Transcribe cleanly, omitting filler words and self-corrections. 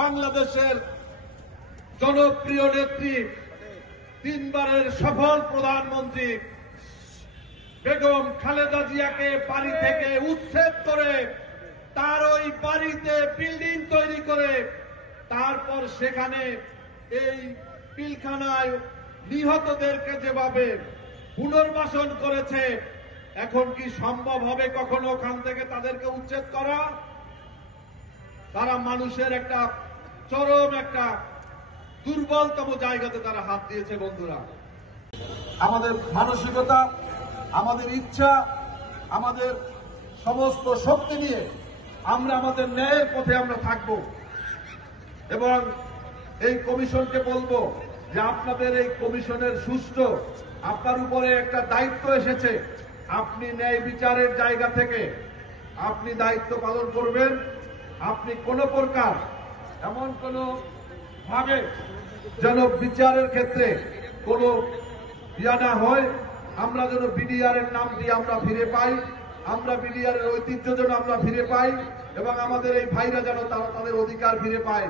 বাংলাদেশের জনপ্রিয় নেত্রী, তিনবারের সফল প্রধানমন্ত্রী বেগম খালেদা জিয়াকে বাড়ি থেকে উচ্ছেদ করে তার ওই বাড়িতে বিল্ডিং তৈরি করে তারপর সেখানে এই পিলখানায় নিহতদেরকে যেভাবে পুনর্বাসন করেছে, এখন কি সম্ভব হবে কখনো ওখান থেকে তাদেরকে উচ্ছেদ করা? তারা মানুষের একটা চরম একটা দুর্বলতম জায়গাতে তারা হাত দিয়েছে। বন্ধুরা, আমাদের মানসিকতা, আমাদের ইচ্ছা, আমাদের সমস্ত শক্তি নিয়ে আমরা আমাদের ন্যায়ের পথে আমরা থাকব এবং এই কমিশনকে বলবো যে আপনাদের এই কমিশনের সুষ্ঠু, আপনার উপরে একটা দায়িত্ব এসেছে, আপনি ন্যায় বিচারের জায়গা থেকে আপনি দায়িত্ব পালন করবেন। আপনি কোন প্রকার এমন কোন ভাবে যেন বিচারের ক্ষেত্রে কোন ইয়া না হয়, আমরা যেন বিডিআর এর নাম দিয়ে আমরা ফিরে পাই, আমরা বিডিআর এর ঐতিহ্য যেন আমরা ফিরে পাই এবং আমাদের এই ভাইরা যেন তারা তাদের অধিকার ফিরে পায়।